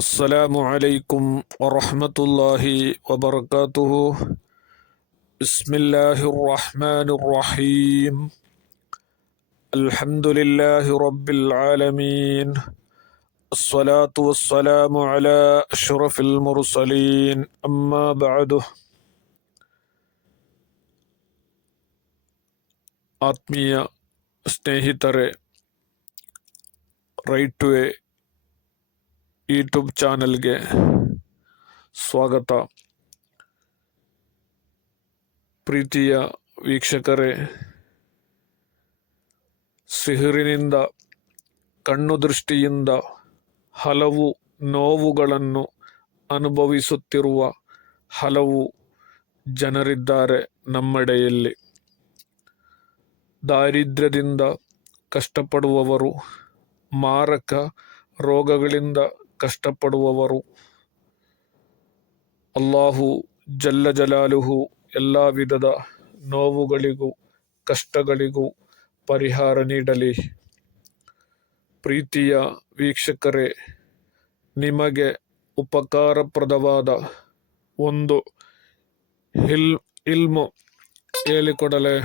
السلام عليكم ورحمة الله وبركاته. بسم الله الرحمن الرحيم. الحمد لله رب العالمين. الصلاة والسلام على أشرف المرسلين. أما بعد. ಆತ್ಮೀಯ ಸ್ನೇಹಿತರೆ, right to A YouTube ಚಾನಲ್ಗೆ ಸ್ವಾಗತ. ಪ್ರೀತಿಯ ವೀಕ್ಷಕರೇ, ಸಿಹಿರಿನಿಂದ ಕಣ್ಣು ದೃಷ್ಟಿಯಿಂದ ಹಲವು ನೋವುಗಳನ್ನು ಅನುಭವಿಸುತ್ತಿರುವ ಹಲವು ಜನರಿದ್ದಾರೆ ನಮ್ಮೆಡೆಯಲ್ಲಿ. ದಾರಿದ್ರ್ಯದಿಂದ ಕಷ್ಟಪಡುವವರು, ಮಾರಕ ರೋಗಗಳಿಂದ ಕಷ್ಟಪಡುವವರು. ಅಲ್ಲಾಹು ಜಲ್ಲ ಜಲಾಲುಹು ಎಲ್ಲ ವಿಧದ ನೋವುಗಳಿಗೂ ಕಷ್ಟಗಳಿಗೂ ಪರಿಹಾರ ನೀಡಲಿ. ಪ್ರೀತಿಯ ವೀಕ್ಷಕರೇ, ನಿಮಗೆ ಉಪಕಾರಪ್ರದವಾದ ಒಂದು ಇಲ್ಮು ಹೇಳಿಕೊಡಲೇ?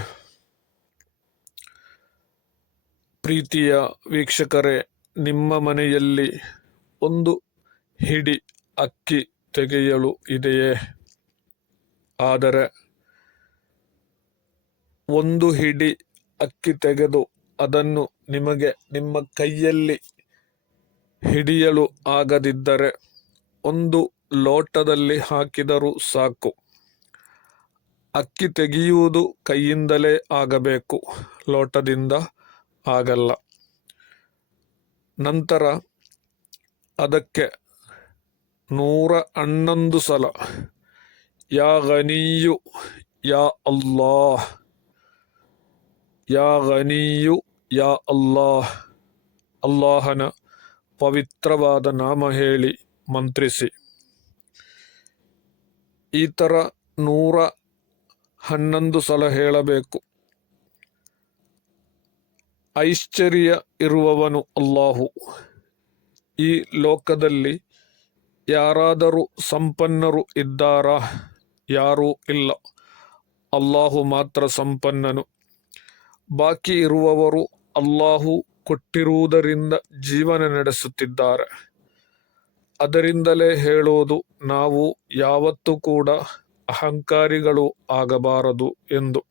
ಪ್ರೀತಿಯ ವೀಕ್ಷಕರೇ, ನಿಮ್ಮ ಮನೆಯಲ್ಲಿ ಒಂದು ಹಿಡಿ ಅಕ್ಕಿ ತೆಗೆಯಲು ಇದೆಯೇ? ಆದರೆ ಒಂದು ಹಿಡಿ ಅಕ್ಕಿ ತೆಗೆದು ಅದನ್ನು ನಿಮಗೆ ನಿಮ್ಮ ಕೈಯಲ್ಲಿ ಹಿಡಿಯಲು ಆಗದಿದ್ದರೆ ಒಂದು ಲೋಟದಲ್ಲಿ ಹಾಕಿದರೂ ಸಾಕು. ಅಕ್ಕಿ ತೆಗೆಯುವುದು ಕೈಯಿಂದಲೇ ಆಗಬೇಕು, ಲೋಟದಿಂದ ಆಗಲ್ಲ. ನಂತರ ಅದಕ್ಕೆ 111 ಸಲ ಯಾ ಗನಿಯು ಯಾ ಅಲ್ಲಾಹ್, ಯಾ ಗನಿಯು ಯಾ ಅಲ್ಲಾಹ್, ಅಲ್ಲಾಹನ ಪವಿತ್ರವಾದ ನಾಮ ಹೇಳಿ ಮಂತ್ರಿಸಿ. ಈ ಥರ 111 ಸಲ ಹೇಳಬೇಕು. ಐಶ್ವರ್ಯ ಇರುವವನು ಅಲ್ಲಾಹು. ಈ ಲೋಕದಲ್ಲಿ ಯಾರಾದರೂ ಸಂಪನ್ನರು ಇದ್ದಾರಾ? ಯಾರೂ ಇಲ್ಲ. ಅಲ್ಲಾಹು ಮಾತ್ರ ಸಂಪನ್ನನು. ಬಾಕಿ ಇರುವವರು ಅಲ್ಲಾಹು ಕೊಟ್ಟಿರುವುದರಿಂದ ಜೀವನ ನಡೆಸುತ್ತಿದ್ದಾರೆ. ಅದರಿಂದಲೇ ಹೇಳೋದು, ನಾವು ಯಾವತ್ತೂ ಕೂಡ ಅಹಂಕಾರಿಗಳು ಆಗಬಾರದು ಎಂದು.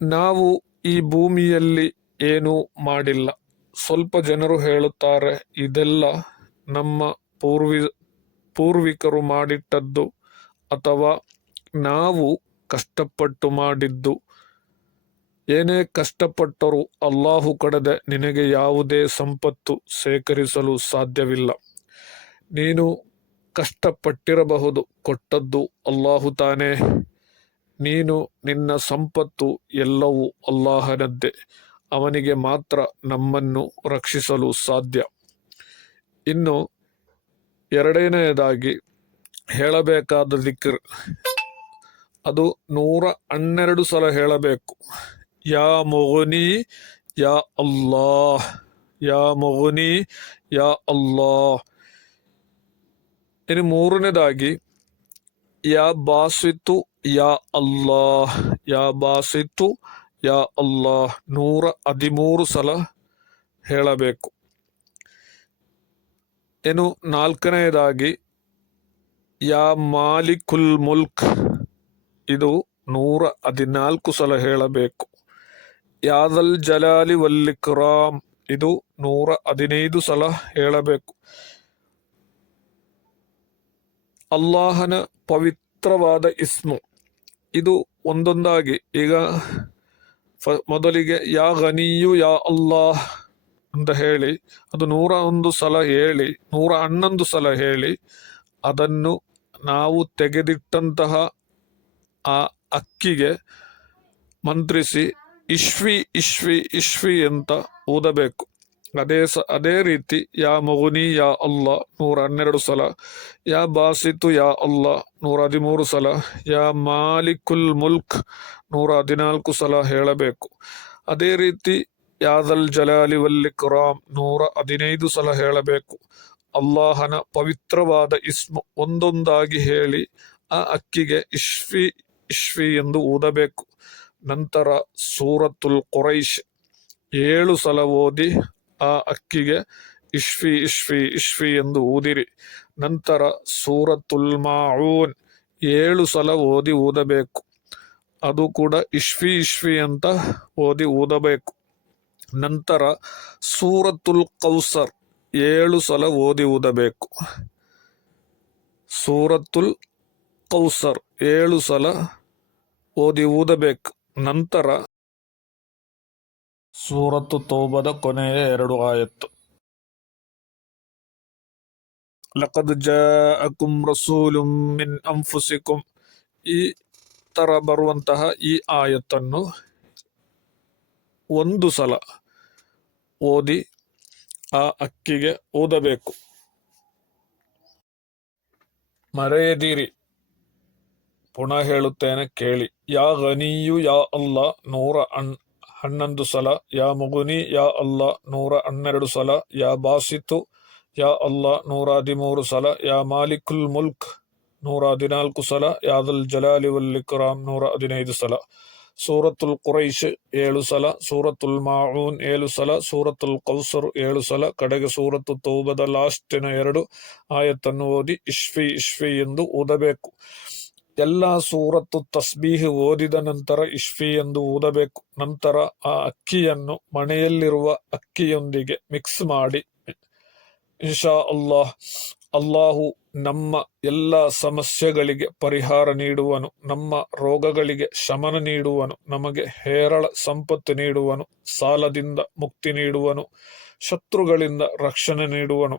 ನಾವು ಈ ಭೂಮಿಯಲ್ಲಿ ಏನೂ ಮಾಡಿಲ್ಲ. ಸ್ವಲ್ಪ ಜನರು ಹೇಳುತ್ತಾರೆ, ಇದೆಲ್ಲ ನಮ್ಮ ಪೂರ್ವಿಕರು ಮಾಡಿಟ್ಟದ್ದು ಅಥವಾ ನಾವು ಕಷ್ಟಪಟ್ಟು ಮಾಡಿದ್ದು. ಏನೇ ಕಷ್ಟಪಟ್ಟರೂ ಅಲ್ಲಾಹು ಕಡೆದೆ ನಿನಗೆ ಯಾವುದೇ ಸಂಪತ್ತು ಸೇಕರಿಸಲು ಸಾಧ್ಯವಿಲ್ಲ. ನೀನು ಕಷ್ಟಪಟ್ಟಿರಬಹುದು, ಕೊಟ್ಟದ್ದು ಅಲ್ಲಾಹು ತಾನೇ. ನೀನು ನಿನ್ನ ಸಂಪತ್ತು ಎಲ್ಲವೂ ಅಲ್ಲಾಹನದ್ದೇ. ಅವನಿಗೆ ಮಾತ್ರ ನಮ್ಮನ್ನು ರಕ್ಷಿಸಲು ಸಾಧ್ಯ. ಇನ್ನು ಎರಡನೆಯದಾಗಿ ಹೇಳಬೇಕಾದ ದಿಕ್ರ್, ಅದು 112 ಸಲ ಹೇಳಬೇಕು. ಯಾ ಮುಗ್ನಿ ಯಾ ಅಲ್ಲಾಹ್, ಯಾ ಮುಗ್ನಿ ಯಾ ಅಲ್ಲಾಹ್. ಇನ್ನು ಮೂರನೇದಾಗಿ ಯಾ ಬಾಸಿತು ಯಾ ಅಲ್ಲಾಹ್, ಯಾ ಬಾಸಿತು ಯಾ ಅಲ್ಲಾಹ್ 113 ಸಲ ಹೇಳಬೇಕು. ಇನ್ನು ನಾಲ್ಕನೆಯದಾಗಿ ಯಾ ಮಾಲಿಕುಲ್ ಮುಲ್ಕ್, ಇದು 114 ಸಲ ಹೇಳಬೇಕು. ಯಾದಲ್ ಜಲಾಲಿ ವಲ್ಲಿಕ್ರಾಮ್, ಇದು 115 ಸಲ ಹೇಳಬೇಕು. ಅಲ್ಲಾಹನ ಪವಿತ್ರವಾದ ಇಸ್ಮು, ಇದು ಒಂದೊಂದಾಗಿ. ಈಗ ಮೊದಲಿಗೆ ಯಾ ಗನಿಯು ಯಾ ಅಲ್ಲಾಹ್ ಅಂತ ಹೇಳಿ ಅದು 101 ಸಲ ಹೇಳಿ, 111 ಸಲ ಹೇಳಿ, ಅದನ್ನು ನಾವು ತೆಗೆದಿಟ್ಟಂತಹ ಆ ಅಕ್ಕಿಗೆ ಮಂತ್ರಿಸಿ ಇಶ್ವಿ ಇಶ್ವಿ ಇಶ್ವಿ ಅಂತ ಓದಬೇಕು. ಅದೇ ರೀತಿ ಯಾ ಮುಗ್ನಿ ಯಾ ಅಲ್ಲಾ 112 ಸಲ, ಯಾ ಬಾಸಿತು ಯಾ ಅಲ್ಲಾ 113 ಸಲ, ಯಾ ಮಾಲಿಕುಲ್ ಮುಲ್ಕ್ 114 ಸಲ ಹೇಳಬೇಕು. ಅದೇ ರೀತಿ ಯಾದಲ್ ಜಲಾಲಿ ವಲ್ಲಿಕ್ರಾಮ್ 115 ಸಲ ಹೇಳಬೇಕು. ಅಲ್ಲಾಹನ ಪವಿತ್ರವಾದ ಇಸ್ಮು ಒಂದೊಂದಾಗಿ ಹೇಳಿ ಆ ಅಕ್ಕಿಗೆ ಇಶ್ಫಿ ಇಶ್ಫಿ ಎಂದು ಊದಬೇಕು. ನಂತರ ಸೂರತುಲ್ ಕುರೈಶ್ 7 ಸಲ ಓದಿ ಆ ಅಕ್ಕಿಗೆ ಇಶ್ಫಿ ಇಶ್ಫಿ ಇಶ್ಫಿ ಎಂದು ಊದಿರಿ. ನಂತರ ಸೂರತುಲ್ ಮಾಊನ್ 7 ಸಲ ಓದಿ ಊದಬೇಕು. ಅದು ಕೂಡ ಇಶ್ಫಿ ಇಶ್ಫಿ ಅಂತ ಓದಿ ಊದಬೇಕು. ನಂತರ ಸೂರತುಲ್ ಕೌಸರ್ 7 ಸಲ ಓದಿ ಊದಬೇಕು. ಸೂರತುಲ್ ಕೌಸರ್ 7 ಸಲ ಓದಿ ಊದಬೇಕು. ನಂತರ ಸೂರತ್ತು ತೌಬದ ಕೊನೆಯ 2 ಆಯತ್ತು, ಲಕದ್ ಜಾಅಕುಂ ರಸೂಲುಂ ಮಿನ್ ಅನ್ಫುಸಿಕುಂ, ಈ ತರ ಬರುವಂತಹ ಈ ಆಯತ್ತನ್ನು 1 ಸಲ ಓದಿ ಆ ಅಕ್ಕಿಗೆ ಊದಬೇಕು. ಮರೆಯದಿರಿ, ಪುನಃ ಹೇಳುತ್ತೇನೆ ಕೇಳಿ. ಯಾ ಗನಿಯು ಯಾ ಅಲ್ಲಾ 111 ಸಲ, ಯಾ ಮುಗುನಿ ಯಾ ಅಲ್ಲಾ 112 ಸಲ, ಯಾ ಬಾಸಿತು ಯಾ ಅಲ್ಲಾ 113 ಸಲ, ಯಾ ಮಾಲಿಕುಲ್ ಮುಲ್ಕ್ 114 ಸಲ, ಯಾದಲ್ ಜಲಾಲಿ ವಲ್ ಇಕ್ರಾಮ್ 115 ಸಲ. ಸೂರತುಲ್ ಕುರೈಶ್ 7 ಸಲ, ಸೂರತುಲ್ ಮಾಊನ್ 7 ಸಲ, ಸೂರತುಲ್ ಕೌಸರ್ 7 ಸಲ, ಕಡೆಗೆ ಸೂರತ್ತು ತೌಬದ ಲಾಸ್ಟಿನ 2 ಆಯತ್ತನ್ನು ಓದಿ ಇಶ್ಫಿ ಇಶ್ಫಿ ಎಂದು ಓದಬೇಕು. ಎಲ್ಲ ಸೂರತ್ತು ತಸ್ಬೀಹ್ ಓದಿದ ನಂತರ ಇಶ್ಫಿ ಎಂದು ಊದಬೇಕು. ನಂತರ ಆ ಅಕ್ಕಿಯನ್ನು ಮನೆಯಲ್ಲಿರುವ ಅಕ್ಕಿಯೊಂದಿಗೆ ಮಿಕ್ಸ್ ಮಾಡಿ ಇನ್ಶಾ ಅಲ್ಲಾಹು ನಮ್ಮ ಎಲ್ಲ ಸಮಸ್ಯೆಗಳಿಗೆ ಪರಿಹಾರ ನೀಡುವನು, ನಮ್ಮ ರೋಗಗಳಿಗೆ ಶಮನ ನೀಡುವನು, ನಮಗೆ ಹೇರಳ ಸಂಪತ್ತು ನೀಡುವನು, ಸಾಲದಿಂದ ಮುಕ್ತಿ ನೀಡುವನು, ಶತ್ರುಗಳಿಂದ ರಕ್ಷಣೆ ನೀಡುವನು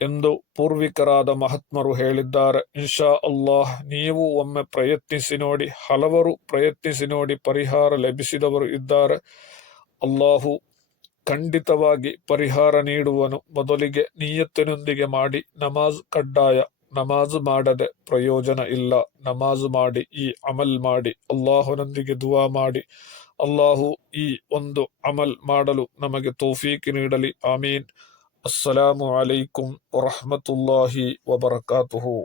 ಎಂದು ಪೂರ್ವಿಕರಾದ ಮಹಾತ್ಮರು ಹೇಳಿದ್ದಾರೆ. ಇನ್ಶಾ ಅಲ್ಲಾಹ್ ನೀವು ಒಮ್ಮೆ ಪ್ರಯತ್ನಿಸಿ ನೋಡಿ. ಹಲವರು ಪ್ರಯತ್ನಿಸಿ ನೋಡಿ ಪರಿಹಾರ ಲಭಿಸಿದವರು ಇದ್ದಾರೆ. ಅಲ್ಲಾಹು ಖಂಡಿತವಾಗಿ ಪರಿಹಾರ ನೀಡುವನು. ಮೊದಲಿಗೆ ನಿಯತ್ತಿನೊಂದಿಗೆ ಮಾಡಿ. ನಮಾಜ್ ಕಡ್ಡಾಯ. ನಮಾಜ್ ಮಾಡದೆ ಪ್ರಯೋಜನ ಇಲ್ಲ. ನಮಾಜ್ ಮಾಡಿ, ಈ ಅಮಲ್ ಮಾಡಿ, ಅಲ್ಲಾಹುನೊಂದಿಗೆ ದುವಾ ಮಾಡಿ. ಅಲ್ಲಾಹು ಈ ಒಂದು ಅಮಲ್ ಮಾಡಲು ನಮಗೆ ತೌಫೀಕ್ ನೀಡಲಿ. ಆಮೀನ್. ಅಸ್ಸಲಾಮು ಅಲೈಕುಂ ವರಹ್ಮತುಲ್ಲಾಹಿ ವಬರಕಾತುಹು.